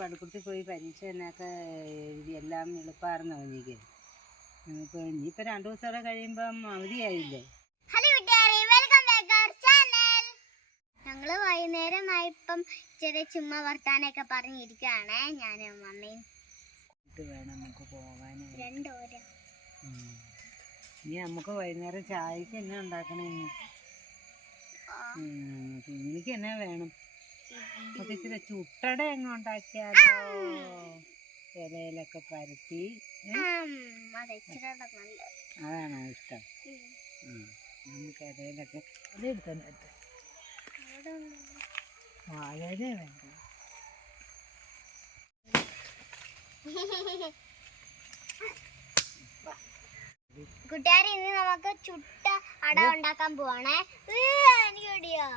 പള്ളിക്കൂടത്തിൽ പോയി പരീക്ഷ എന്നൊക്കെ എഴുതി എല്ലാം എളുപ്പമായിരുന്നു അവനിക്ക്. നമുക്ക് ഇനിയിപ്പോൾ 2 ദിവസം കഴിയുമ്പം അവധിയായില്ലേ. ഹലോ കൂട്ടുകാരെ, വെൽക്കം ബാക്ക് അവർ ചാനൽ. ഞങ്ങൾ വൈകുന്നേരമായിപ്പം ചെറിയ ചുമ്മാ വർത്താനൊക്കെ പറഞ്ഞിരിക്കുകയാണ് ഞാനും മമ്മിയും. വേണം നമുക്ക് പോകാൻ 2 ഓര. ഇനി നമുക്ക് വൈകുന്നേരം ചായക്ക് എന്നാ ഉണ്ടാക്കണേ? എനിക്ക് എന്നാ വേണം? നമുക്ക് ഇച്ചിരി ചുട്ടട എങ്ങ ഉണ്ടാക്കിയാലോ? ഇലയിലൊക്കെ പരത്തി. അതാണോ ഇഷ്ടം? നമുക്ക് ഇലയിലൊക്കെ ഇതെടുക്കാൻ പറ്റും. വാഴയില വേണ്ട. കൂട്ടുകാരെ, ഇന്ന് നമുക്ക് ചുട്ട അട ഉണ്ടാക്കാൻ പോവാണേ. എനിക്കടിയോ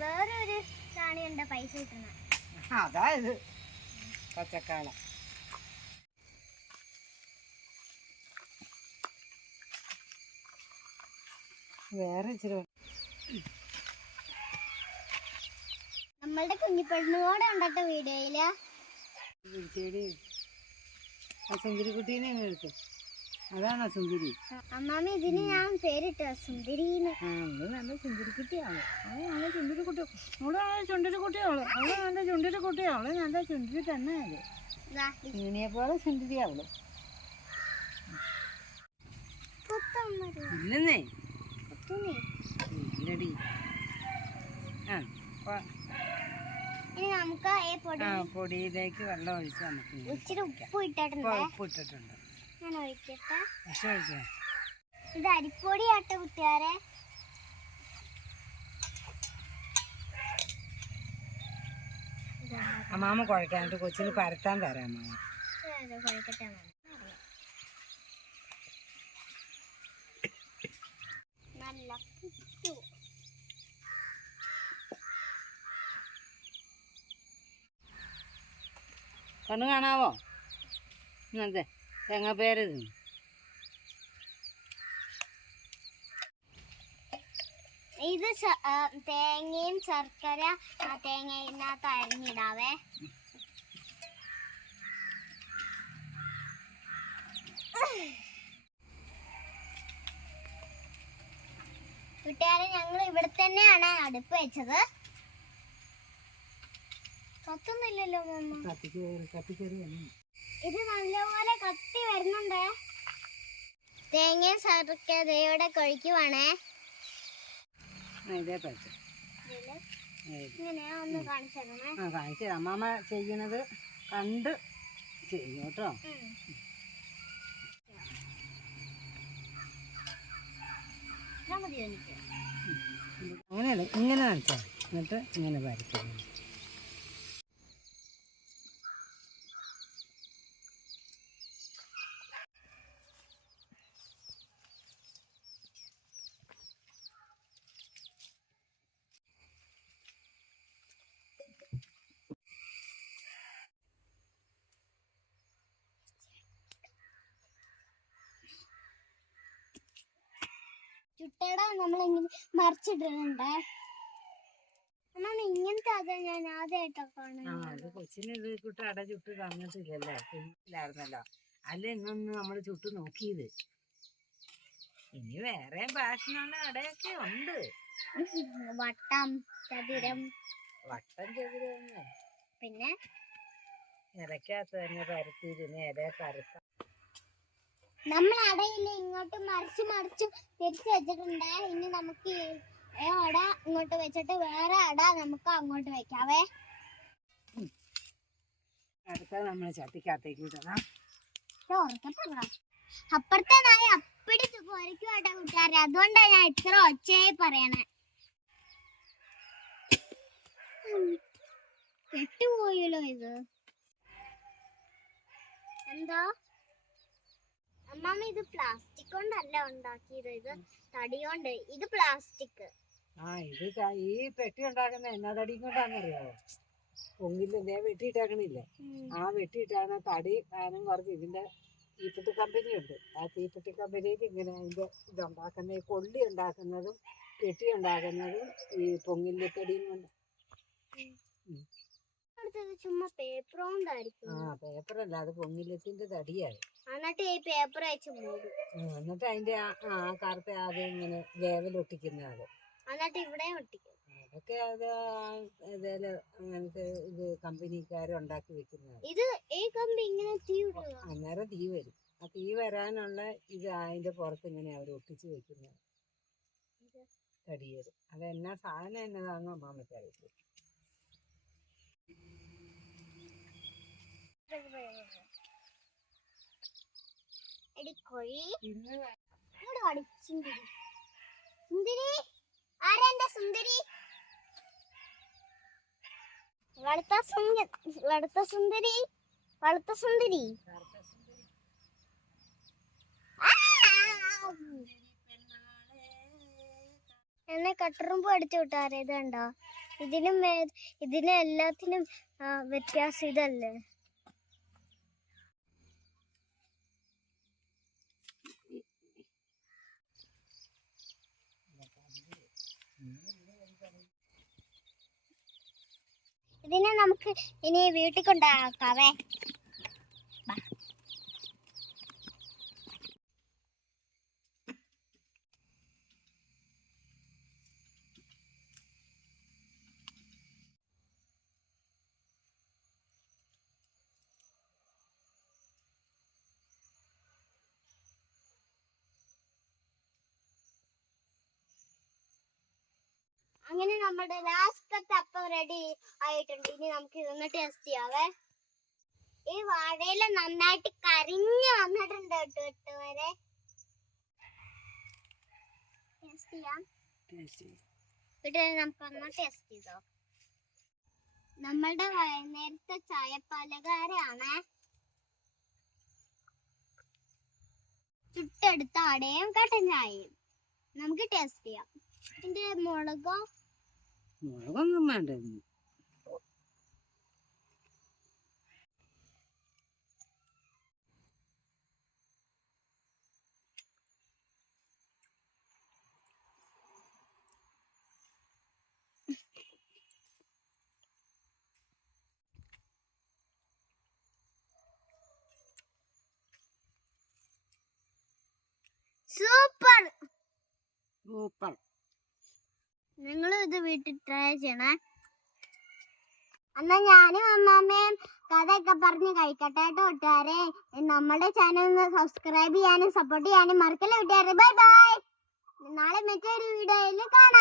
വേറൊരു പ്രാണിയുണ്ട് പൈസ കിട്ടുന്ന. അതായത് പച്ചക്കാള. വേറെ ഇച്ചിരി നമ്മളുടെ കുഞ്ഞിപ്പെണ്ണോടെ ഉണ്ടട്ടോ വീഡിയോയില്. സുന്ദരിക്കുട്ടീനെ എടുത്തു. അതാണോ സുന്ദരി? അമ്മാമി ഇതിന് ഞാൻ പേരിട്ടു സുന്ദരിന്ന്. നല്ല സുന്ദരിക്കുട്ടിയാണ്. നല്ല ചുണ്ടരിക്കുട്ടി. അവിടെ ചുണ്ടരിക്കുട്ടിയാവള്. അവള് നല്ല ചുണ്ടരിക്കുട്ടിയാവള്. നല്ല ചുണ്ടരി തന്നെ. അത് ഇങ്ങനെ പോലെ സുന്ദരിയാവള്. ഇല്ലെന്നേ ഇല്ലടി. ഇനി നമുക്ക് പൊടിയിലേക്ക് വെള്ളം ഒഴിച്ച് നമുക്ക് ഇച്ചിരി ഉപ്പ് ഇട്ടിട്ടുണ്ട്. ഞാൻ ഒഴിക്കട്ടെ. ഇത് അരിപ്പൊടി ആട്ടെ കുട്ടിയാരെ. അമ്മാമ കുഴക്കാനായിട്ട് കൊച്ചിന് പരത്താൻ തരാം. കുഴക്കട്ടെ. നല്ല പുട്ടു. കണ്ണു കാണാവോ? അതെ, തേങ്ങാപ്പേര് തിന്നു. ഇത് തേങ്ങയും ശർക്കര തേങ്ങയിനകത്ത് അരിഞ്ഞിടാവേ. കൂട്ടുകാരെ, ഞങ്ങൾ ഇവിടെ തന്നെയാണ് അടുപ്പ് വെച്ചത്. കത്തുന്നില്ലല്ലോ മമ്മ. ഇത് നല്ലപോലെ കത്തി വരുന്നുണ്ട്. തേങ്ങയും ശർക്കരയോടെ കഴിക്കുവാണേ. ഇങ്ങനെ ഒന്ന് കാണിച്ചു തരണേ. കാണിച്ചു അമ്മാമ ചെയ്യണത് കണ്ട് ചെയ്യും കേട്ടോ. അങ്ങനെയല്ല, ഇങ്ങനെ കാണിച്ചാൽ എന്നിട്ട് ഇങ്ങനെ വരയ്ക്കും. ചുട്ടട നമ്മളിങ്ങനെ മറിച്ചിട്ടിട്ടുണ്ട്. അമ്മ ഇങ്ങനത്തെ അതാ ഞാൻ ആദ്യമായിട്ടൊക്കെ. കൊച്ചിന് ഇത് ചുട്ട് അട ചുട്ട് തന്നിട്ടില്ലല്ലോ, ഇല്ലായിരുന്നല്ലോ. അല്ല ഇന്നൊന്ന് നമ്മൾ ചുട്ട് നോക്കിയത്. ഇനി വേറെ ഫാഷനുള്ള അടയൊക്കെ ഉണ്ട്. വട്ടം ചതുരം പിന്നെ ഇലക്കകത്ത് തന്നെ പരത്തിയിരുന്ന് ഇല പരത്താം. നമ്മൾ അടയില്ല ഇങ്ങോട്ട് മറിച്ച് തിരിച്ചു വെച്ചിട്ടുണ്ട്. ഇനി നമുക്ക് അട ഇങ്ങോട്ട് വെച്ചിട്ട് വേറെ അട നമുക്ക് അങ്ങോട്ട് വെക്കാവേ. അടുത്ത നമ്മൾ ചട്ടിക്കകത്തേക്ക് ഇടണം. അപ്പുറത്തെ നായ അപ്പടി കുരയ്ക്കുവാട്ടെ കൂട്ടുകാരെ. അതുകൊണ്ടാണ് ഞാൻ ഇത്ര ഒച്ചയായി പറയണേ. കെട്ടുപോയല്ലോ ഇത്. എന്താ അമ്മാമ, ഇത് പ്ലാസ്റ്റിക് കൊണ്ടല്ല ഉണ്ടാക്കിയത്, ഇത് തടി കൊണ്ട്. ഇത് പ്ലാസ്റ്റിക്. ഇത് ഈ പെട്ടി ഉണ്ടാക്കുന്ന എന്നാ തടി കൊണ്ടാന്നറിയാവോ? പൊങ്ങില്ലേ വെട്ടിയിട്ടാക്കണില്ലേ? ആ വെട്ടിയിട്ടാണ് തടി സാധനം കുറച്ച് ഇതിന്റെ തീപ്പെട്ടി കമ്പനി ഉണ്ട്. ആ തീപ്പെട്ടി കമ്പനിയിൽ ഇങ്ങനെ അതിൻ്റെ ഇതുണ്ടാക്കുന്ന ഈ കൊള്ളി ഉണ്ടാക്കുന്നതും കെട്ടി ഉണ്ടാക്കുന്നതും ഈ പൊങ്ങില്ലിത്തടിയും കൊണ്ട്. ചുമ്മാ പേപ്പർ കൊണ്ടായിരിക്കും. പേപ്പറല്ല, അത് പൊങ്ങില്ലത്തിന്റെ തടിയാണ്. എന്നിട്ട് ഈ പേപ്പർ വെച്ച് മൂടും. എന്നിട്ട് അതിന്റെ ആ കറുത്ത ആദ്യം ഇങ്ങനെ ലേവലൊട്ടിക്കുന്നത്. എന്നിട്ട് ഇവിടെ ഒട്ടിക്കും. അതൊക്കെ അത് ഇതേല് അങ്ങനത്തെ ഇത് കമ്പനിക്കാരുണ്ടാക്കി വെക്കുന്നത്. ഇത് ഈ കമ്പി ഇങ്ങനെ തീ വിടുക. അന്നേരം തീ വരും. ആ തീ വരാനുള്ള ഇത് അതിന്റെ പുറത്ത് ഇങ്ങനെ അവർ ഒട്ടിച്ച് വെക്കുന്നത് തടിയത്. അതെന്നാ സാധനം എന്നതാണെന്ന് അമ്മാമ്മയ്ക്കറിയില്ല. സുന്ദരി ആരാ സുന്ദരി? വെളുത്ത സുന്ദരി. എന്നെ കട്ടറുമ്പ് അടിച്ചു വിട്ടാരെ. ഇതുണ്ടോ? ഇതിനും എല്ലാത്തിനും വ്യത്യാസം ഇതല്ലേ? ഇതിനെ നമുക്ക് ഇനി വീട്ടിൽ കൊണ്ടാക്കാവേ. അങ്ങനെ നമ്മുടെ ലാസ്റ്റത്തെ അപ്പം റെഡി ആയിട്ടുണ്ട്. ഇനി നമുക്ക് ഇതൊന്ന് ടേസ്റ്റ് ചെയ്യാവേ. ഈ വാഴയില നന്നായിട്ട് കരിഞ്ഞു വന്നിട്ടുണ്ട് കേട്ടോ. വരെ ടേസ്റ്റ് ചെയ്യാം. നമുക്കൊന്ന് ടേസ്റ്റ് ചെയ്തോ. നമ്മളുടെ നേരത്തെ ചായപ്പാലകാരാണ്. ചുട്ടെടുത്ത അടയും കട്ടൻ ചായയും നമുക്ക് ടേസ്റ്റ് ചെയ്യാം. ഇതിന്റെ മുളകൊന്നും വേണ്ട. സൂപ്പർ. നിങ്ങളും ഇത് വീട്ടിൽ ട്രൈ ചെയ്യണേ. എന്നാ ഞാനും അമ്മാമ്മയും കഥയൊക്കെ പറഞ്ഞ് കഴിക്കട്ടെ കേട്ടോ കൂട്ടുകാരെ. നമ്മുടെ ചാനൽ ഒന്ന് സബ്സ്ക്രൈബ് ചെയ്യാനും സപ്പോർട്ട് ചെയ്യാനും മറക്കല്ലേ കൂട്ടുകാരെ. Bye bye. നാളെ മറ്റൊരു വീഡിയോയിൽ കാണാം.